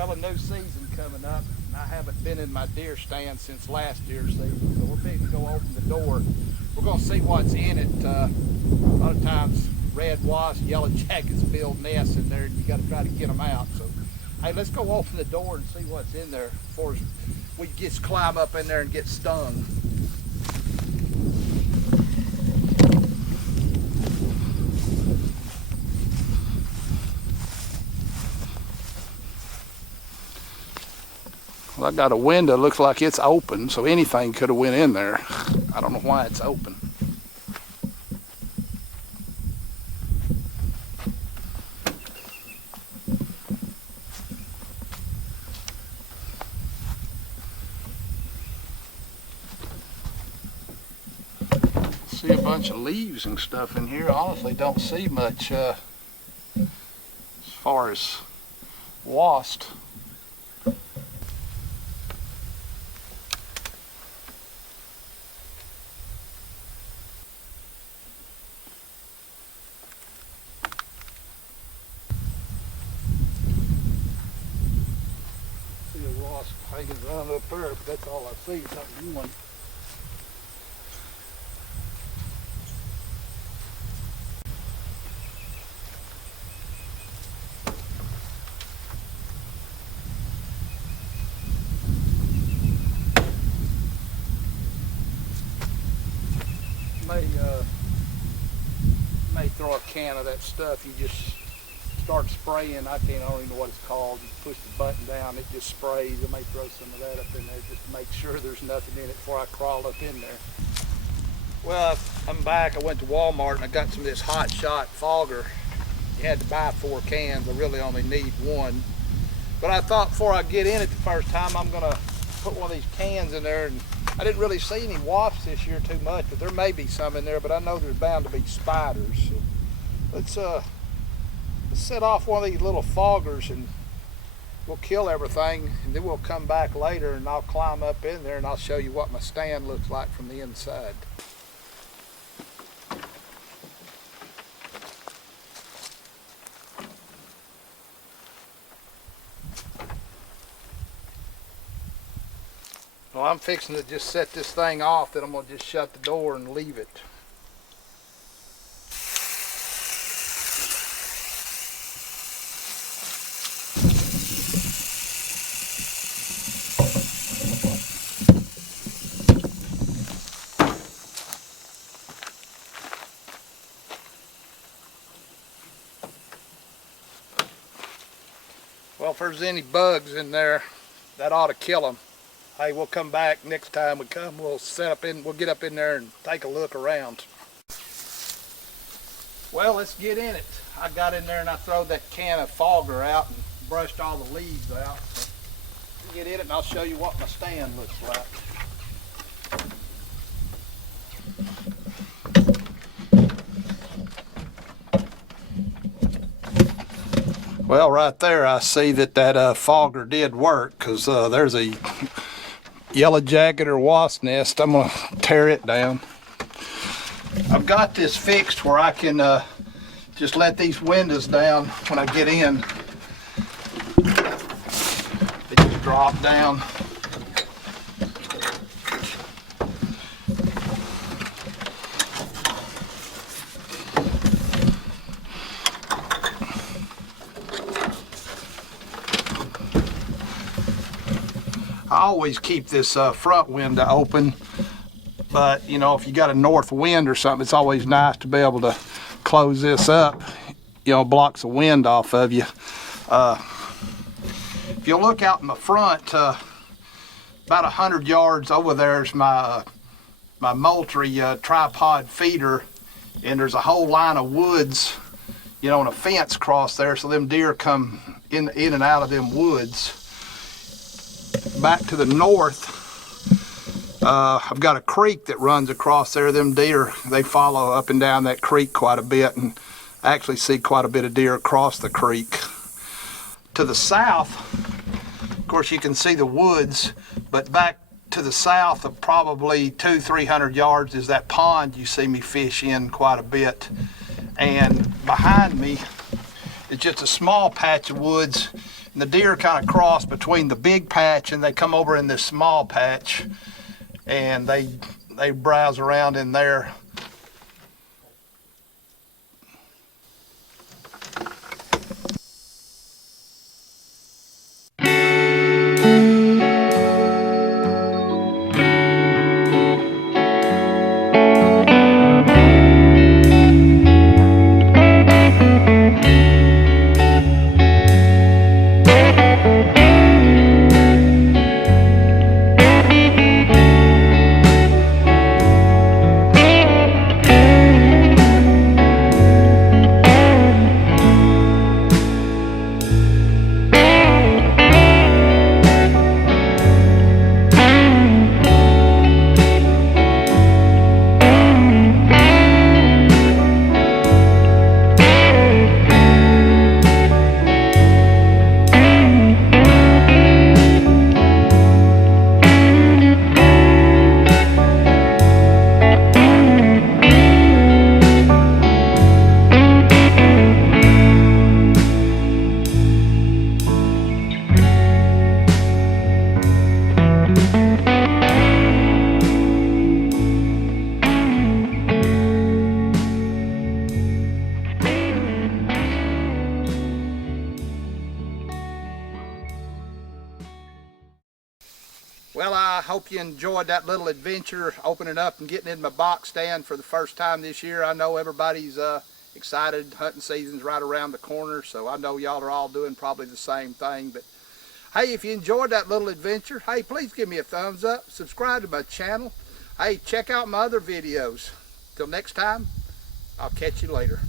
Well, a new season coming up, and I haven't been in my deer stand since last deer season, so we're fixing to go open the door. We're going to see what's in it. A lot of times, red wasps, yellow jackets build nests in there, and you got to try to get them out. So, hey, let's go open the door and see what's in there before we just climb up in there and get stung. Well, I got a window, looks like it's open, so anything could have went in there. I don't know why it's open. See a bunch of leaves and stuff in here. Honestly, don't see much as far as wasps. See a wasp hanging around up there, but that's all I see. Something one. May throw a can of that stuff. You just start spraying. I don't even know what it's called. You push the button down, it just sprays. I may throw some of that up in there just to make sure there's nothing in it before I crawl up in there. Well, I'm back. I went to Walmart and I got some of this Hot Shot fogger. You had to buy 4 cans. I really only need 1. But I thought before I get in it the first time, I'm gonna put one of these cans in there. And I didn't really see any wasps this year too much, but there may be some in there, but I know there's bound to be spiders. So let's set off one of these little foggers and we'll kill everything, and then we'll come back later and I'll climb up in there and I'll show you what my stand looks like from the inside. Well, I'm fixing to just set this thing off, then I'm going to just shut the door and leave it. Well, if there's any bugs in there, that ought to kill them. Hey, we'll come back next time we come. We'll get up in there and take a look around. Well, let's get in it. I got in there and I threw that can of fogger out and brushed all the leaves out. So we'll get in it and I'll show you what my stand looks like. Well, right there I see that fogger did work, because there's a yellow jacket or wasp nest. I'm going to tear it down. I've got this fixed where I can just let these windows down when I get in. They just drop down. I always keep this front window open, but you know, if you got a north wind or something, it's always nice to be able to close this up. You know, blocks the wind off of you. If you look out in the front, about 100 yards over there is my Moultrie tripod feeder, and there's a whole line of woods, you know, and a fence across there, so them deer come in and out of them woods. Back to the north, I've got a creek that runs across there. Them deer, they follow up and down that creek quite a bit, and I actually see quite a bit of deer across the creek. To the south, of course, you can see the woods, but back to the south of probably 200-300 yards is that pond you see me fish in quite a bit. And behind me is just a small patch of woods, And the deer kind of cross between the big patch and they come over in this small patch, and they browse around in there. Well, I hope you enjoyed that little adventure, opening up and getting in my box stand for the first time this year. I know everybody's excited. Hunting season's right around the corner, so I know y'all are all doing probably the same thing. But hey, if you enjoyed that little adventure, hey, please give me a thumbs up, subscribe to my channel. Hey, check out my other videos. Till next time, I'll catch you later.